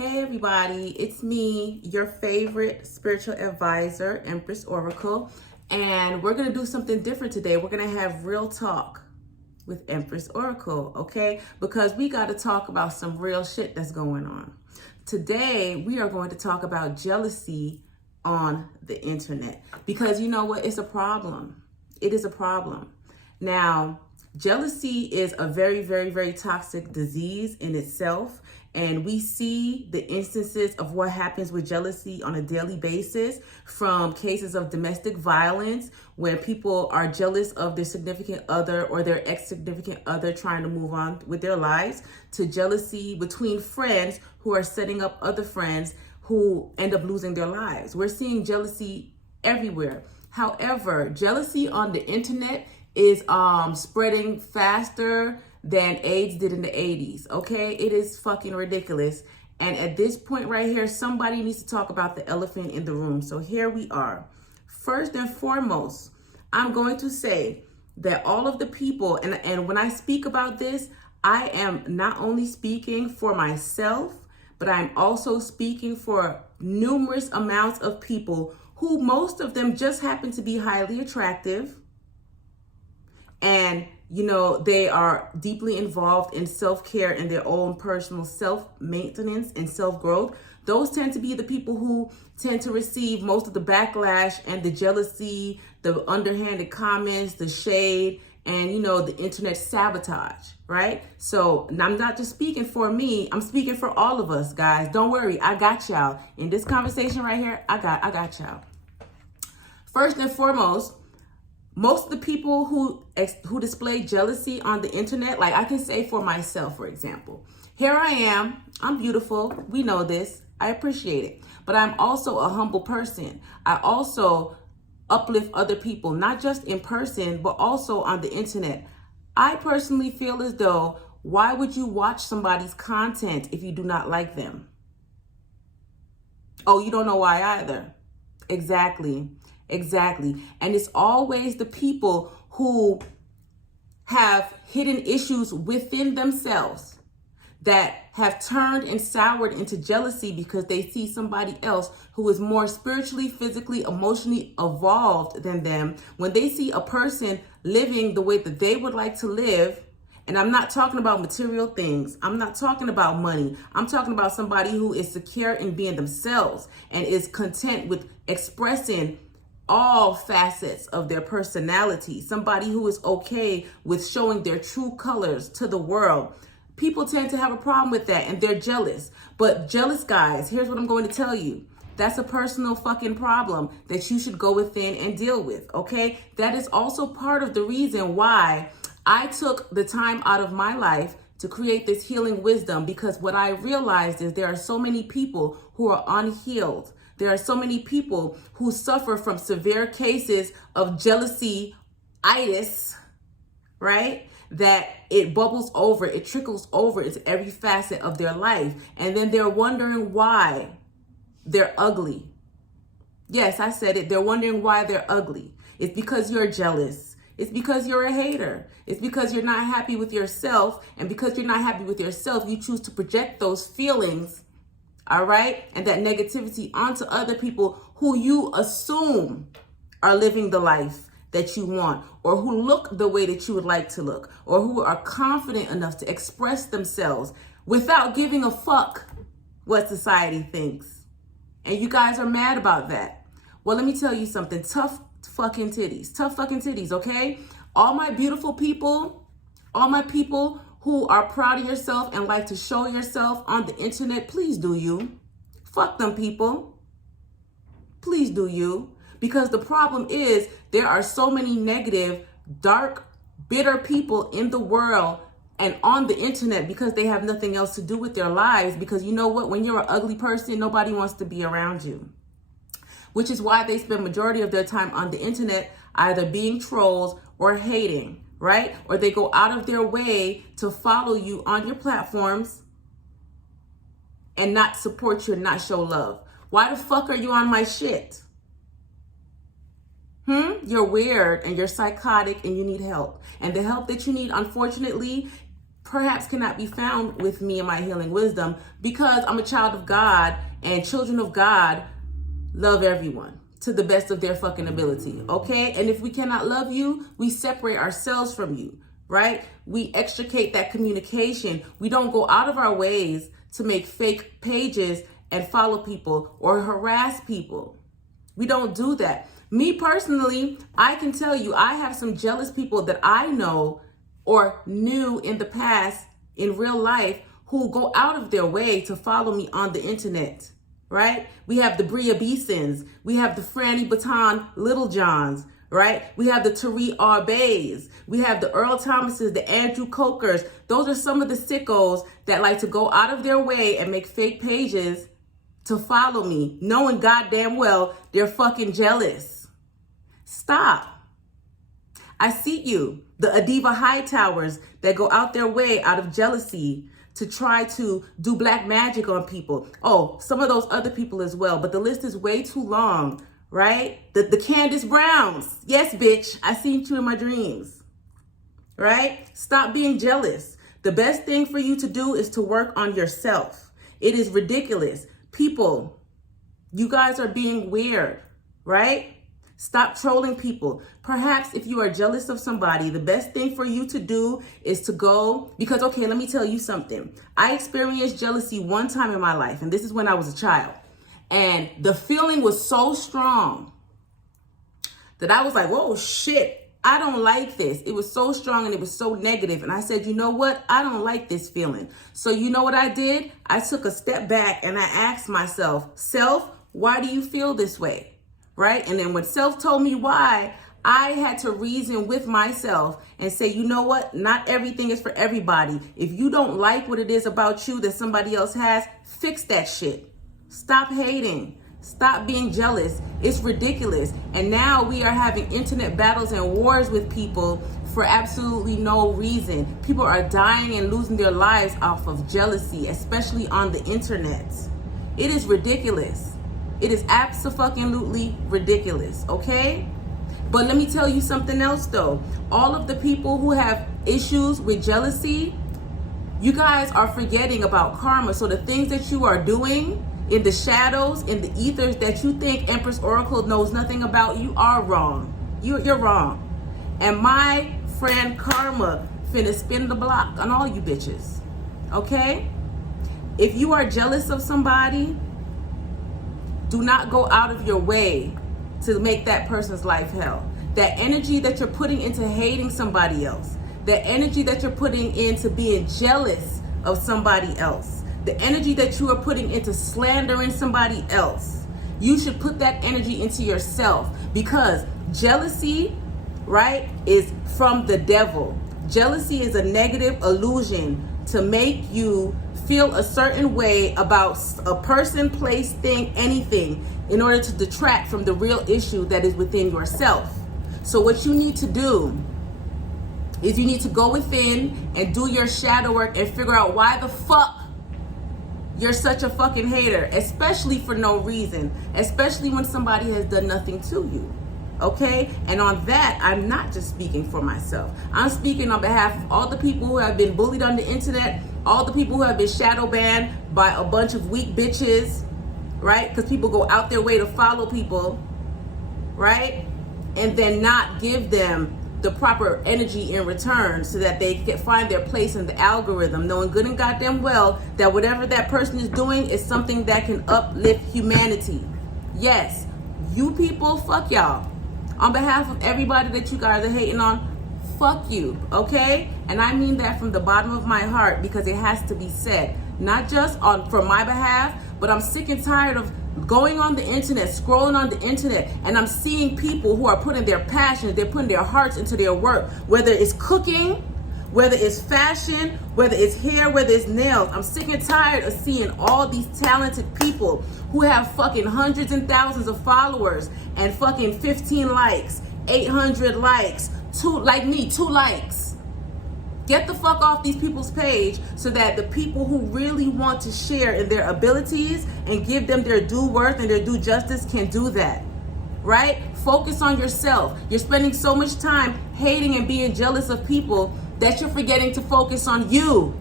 Hey everybody, it's me, your favorite spiritual advisor, Empress Oracle, and we're gonna do something different today. We're gonna have real talk with Empress Oracle, okay? Because we gotta talk about some real shit that's going on. Today, we are going to talk about jealousy on the internet because you know what? It's a problem. It is a problem. Now, jealousy is a very, very, very toxic disease in itself. And we see the instances of what happens with jealousy on a daily basis, from cases of domestic violence when people are jealous of their significant other or their ex-significant other trying to move on with their lives, to jealousy between friends who are setting up other friends who end up losing their lives. We're seeing jealousy everywhere. However, jealousy on the internet is spreading faster than AIDS did in the 80s, okay? It is fucking ridiculous. And at this point right here, somebody needs to talk about the elephant in the room. So here we are. First and foremost, I'm going to say that all of the people, and when I speak about this, I am not only speaking for myself, but I'm also speaking for numerous amounts of people who most of them just happen to be highly attractive. And, you know, they are deeply involved in self-care and their own personal self-maintenance and self-growth. Those tend to be the people who tend to receive most of the backlash and the jealousy, the underhanded comments, the shade, and, you know, the internet sabotage, right? So I'm not just speaking for me. I'm speaking for all of us, guys. Don't worry. I got y'all. In this conversation right here, I got y'all. First and foremost, most of the people who display jealousy on the internet, like I can say for myself, for example, here I am, I'm beautiful, we know this, I appreciate it, but I'm also a humble person. I also uplift other people, not just in person, but also on the internet. I personally feel as though, why would you watch somebody's content if you do not like them? Oh, you don't know why either. Exactly. And it's always the people who have hidden issues within themselves that have turned and soured into jealousy because they see somebody else who is more spiritually, physically, emotionally evolved than them. When they see a person living the way that they would like to live, and I'm not talking about material things. I'm not talking about money. I'm talking about somebody who is secure in being themselves and is content with expressing all facets of their personality, somebody who is okay with showing their true colors to the world. People tend to have a problem with that and they're jealous. But jealous guys, here's what I'm going to tell you. That's a personal fucking problem that you should go within and deal with, okay? That is also part of the reason why I took the time out of my life to create this healing wisdom, because what I realized is there are so many people who are unhealed. There are so many people who suffer from severe cases of jealousy-itis, right? That it bubbles over, it trickles over into every facet of their life. And then they're wondering why they're ugly. Yes, I said it. They're wondering why they're ugly. It's because you're jealous. It's because you're a hater. It's because you're not happy with yourself. And because you're not happy with yourself, you choose to project those feelings, all right, and that negativity onto other people who you assume are living the life that you want, or who look the way that you would like to look, or who are confident enough to express themselves without giving a fuck what society thinks. And you guys are mad about that. Well, let me tell you something. Tough fucking titties, okay? All my beautiful people, all my people who are proud of yourself and like to show yourself on the internet, please do you. Fuck them people. Please do you. Because the problem is there are so many negative, dark, bitter people in the world and on the internet because they have nothing else to do with their lives. Because you know what? When you're an ugly person, nobody wants to be around you. Which is why they spend majority of their time on the internet either being trolls or hating, right? Or they go out of their way to follow you on your platforms and not support you and not show love. Why the fuck are you on my shit? You're weird and you're psychotic and you need help. And the help that you need, unfortunately, perhaps cannot be found with me and my healing wisdom, because I'm a child of God, and children of God love everyone to the best of their fucking ability, okay? And if we cannot love you, we separate ourselves from you, right? We extricate that communication. We don't go out of our ways to make fake pages and follow people or harass people. We don't do that. Me personally, I can tell you, I have some jealous people that I know or knew in the past in real life who go out of their way to follow me on the internet, right? We have the Bria Beesons, we have the Franny Baton Littlejohns, right? We have the Tariq Arbeys, we have the Earl Thomases, the Andrew Cokers. Those are some of the sickos that like to go out of their way and make fake pages to follow me, knowing goddamn well they're fucking jealous. Stop. I see you, the Adiva Hightowers that go out their way out of jealousy to try to do black magic on people. Oh, some of those other people as well, but the list is way too long, right? The Candace Browns. Yes, bitch, I seen you in my dreams, right? Stop being jealous. The best thing for you to do is to work on yourself. It is ridiculous. People, you guys are being weird, right? Stop trolling people. Perhaps if you are jealous of somebody, the best thing for you to do is to go, because, okay, let me tell you something. I experienced jealousy one time in my life, and this is when I was a child. And the feeling was so strong that I was like, whoa, shit, I don't like this. It was so strong and it was so negative. And I said, you know what? I don't like this feeling. So you know what I did? I took a step back and I asked myself, self, why do you feel this way? Right? And then when self told me why, I had to reason with myself and say, you know what? Not everything is for everybody. If you don't like what it is about you that somebody else has, fix that shit. Stop hating. Stop being jealous. It's ridiculous. And now we are having internet battles and wars with people for absolutely no reason. People are dying and losing their lives off of jealousy, especially on the internet. It is ridiculous. It is absolutely ridiculous, okay? But let me tell you something else though. All of the people who have issues with jealousy, you guys are forgetting about karma. So the things that you are doing in the shadows, in the ethers that you think Empress Oracle knows nothing about, you are wrong. You're wrong. And my friend Karma finna spin the block on all you bitches, okay? If you are jealous of somebody, do not go out of your way to make that person's life hell. That energy that you're putting into hating somebody else, that energy that you're putting into being jealous of somebody else, the energy that you are putting into slandering somebody else, you should put that energy into yourself, because jealousy, right, is from the devil. Jealousy is a negative illusion to make you feel a certain way about a person, place, thing, anything, in order to detract from the real issue that is within yourself. So what you need to do is you need to go within and do your shadow work and figure out why the fuck you're such a fucking hater, especially for no reason, especially when somebody has done nothing to you. Okay? And on that, I'm not just speaking for myself. I'm speaking on behalf of all the people who have been bullied on the internet, all the people who have been shadow banned by a bunch of weak bitches, right? Because people go out their way to follow people, right? And then not give them the proper energy in return so that they can find their place in the algorithm, knowing good and goddamn well that whatever that person is doing is something that can uplift humanity. Yes, you people, fuck y'all. On behalf of everybody that you guys are hating on, fuck you, okay? And I mean that from the bottom of my heart, because it has to be said. Not just for my behalf, but I'm sick and tired of going on the internet, scrolling on the internet, and I'm seeing people who are putting their passions, they're putting their hearts into their work, whether it's cooking, whether it's fashion, whether it's hair, whether it's nails. I'm sick and tired of seeing all these talented people who have fucking hundreds and thousands of followers and fucking 15 likes, 800 likes, 2 likes. Get the fuck off these people's page so that the people who really want to share in their abilities and give them their due worth and their due justice can do that, right? Focus on yourself. You're spending so much time hating and being jealous of people that you're forgetting to focus on you.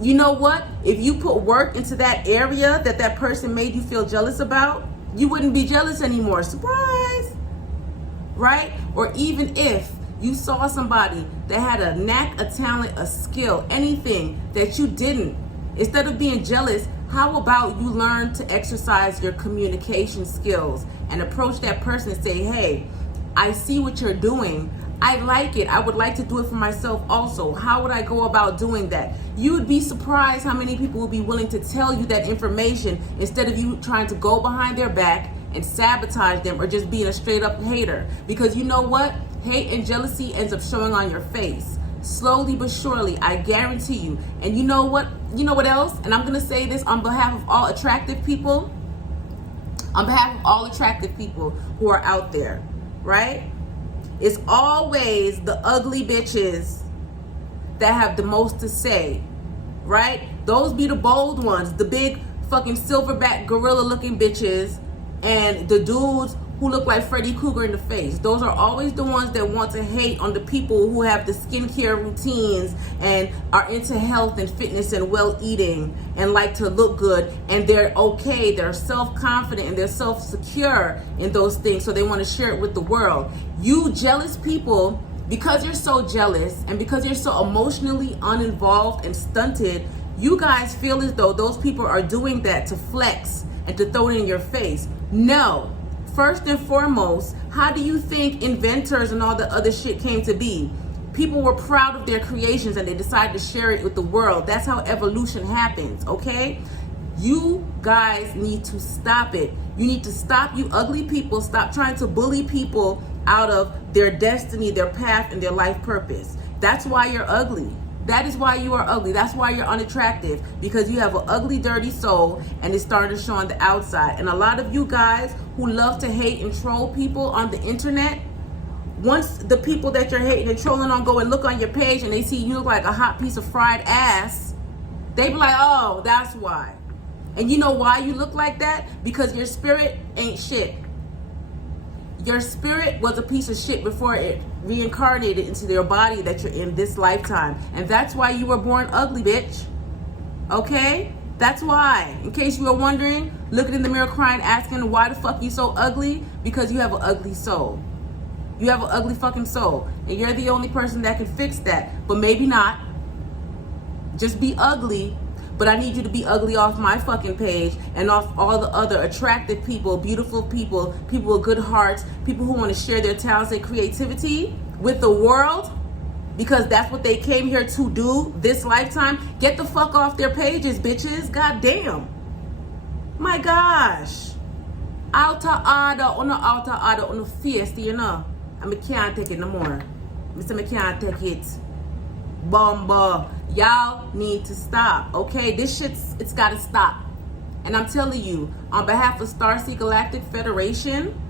You know what? If you put work into that area that person made you feel jealous about, you wouldn't be jealous anymore. Surprise! Right? Or even if you saw somebody that had a knack, a talent, a skill, anything that you didn't, instead of being jealous, how about you learn to exercise your communication skills and approach that person and say, hey, I see what you're doing. I like it. I would like to do it for myself also. How would I go about doing that? You would be surprised how many people will be willing to tell you that information instead of you trying to go behind their back and sabotage them or just being a straight up hater. Because you know what? Hate and jealousy ends up showing on your face. Slowly but surely, I guarantee you. And you know what? You know what else? And I'm going to say this on behalf of all attractive people. On behalf of all attractive people who are out there, right? It's always the ugly bitches that have the most to say, right? Those be the bold ones, the big fucking silverback gorilla looking bitches, and the dudes who look like Freddy Krueger in the face. Those are always the ones that want to hate on the people who have the skincare routines and are into health and fitness and well eating and like to look good, and they're okay, they're self-confident and they're self-secure in those things, so they want to share it with the world. You jealous people, because you're so jealous and because you're so emotionally uninvolved and stunted, you guys feel as though those people are doing that to flex and to throw it in your face. No. First and foremost, how do you think inventors and all the other shit came to be? People were proud of their creations and they decided to share it with the world. That's how evolution happens, okay? You guys need to stop it. You need to stop, you ugly people. Stop trying to bully people out of their destiny, their path, and their life purpose. That's why you're ugly. That is why you are ugly. That's why you're unattractive, because you have an ugly, dirty soul and it's starting to show on the outside. And a lot of you guys who love to hate and troll people on the internet, once the people that you're hating and trolling on go and look on your page and they see you look like a hot piece of fried ass, they be like, oh, that's why. And you know why you look like that? Because your spirit ain't shit. Your spirit was a piece of shit before it reincarnated into your body that you're in this lifetime. And that's why you were born ugly, bitch. Okay? That's why. In case you were wondering, looking in the mirror crying, asking why the fuck you so ugly? Because you have an ugly soul. You have an ugly fucking soul. And you're the only person that can fix that. But maybe not. Just be ugly. But I need you to be ugly off my fucking page and off all the other attractive people, beautiful people, people with good hearts, people who want to share their talents and creativity with the world, because that's what they came here to do this lifetime. Get the fuck off their pages, bitches. God damn. My gosh. Outer order on the face, you know. And I can't take it no more. I can't take it. Bomba. Y'all need to stop, okay? This shit's, it's gotta stop. And I'm telling you, on behalf of Starseed Galactic Federation,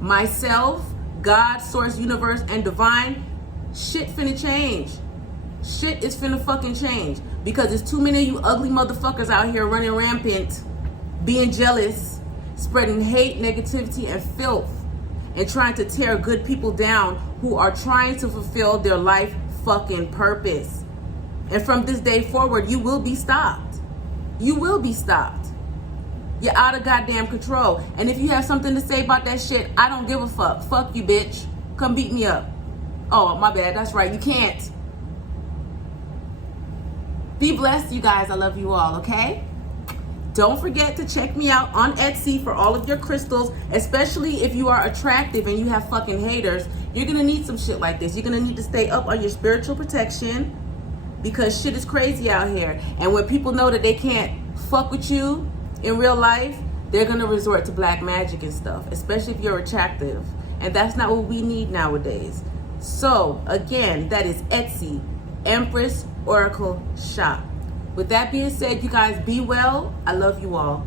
myself, God, Source, Universe, and Divine, shit finna change. Shit is finna fucking change. Because there's too many of you ugly motherfuckers out here running rampant, being jealous, spreading hate, negativity, and filth, and trying to tear good people down who are trying to fulfill their life fucking purpose. And from this day forward, you will be stopped. You will be stopped. You're out of goddamn control. And if you have something to say about that shit, I don't give a fuck. Fuck you, bitch. Come beat me up. Oh, my bad. That's right. You can't. Be blessed, you guys. I love you all, okay? Don't forget to check me out on Etsy for all of your crystals, especially if you are attractive and you have fucking haters. You're going to need some shit like this. You're going to need to stay up on your spiritual protection, because shit is crazy out here. And when people know that they can't fuck with you in real life, they're going to resort to black magic and stuff, especially if you're attractive. And that's not what we need nowadays. So, again, that is Etsy, Empress Oracle Shop. With that being said, you guys be well. I love you all.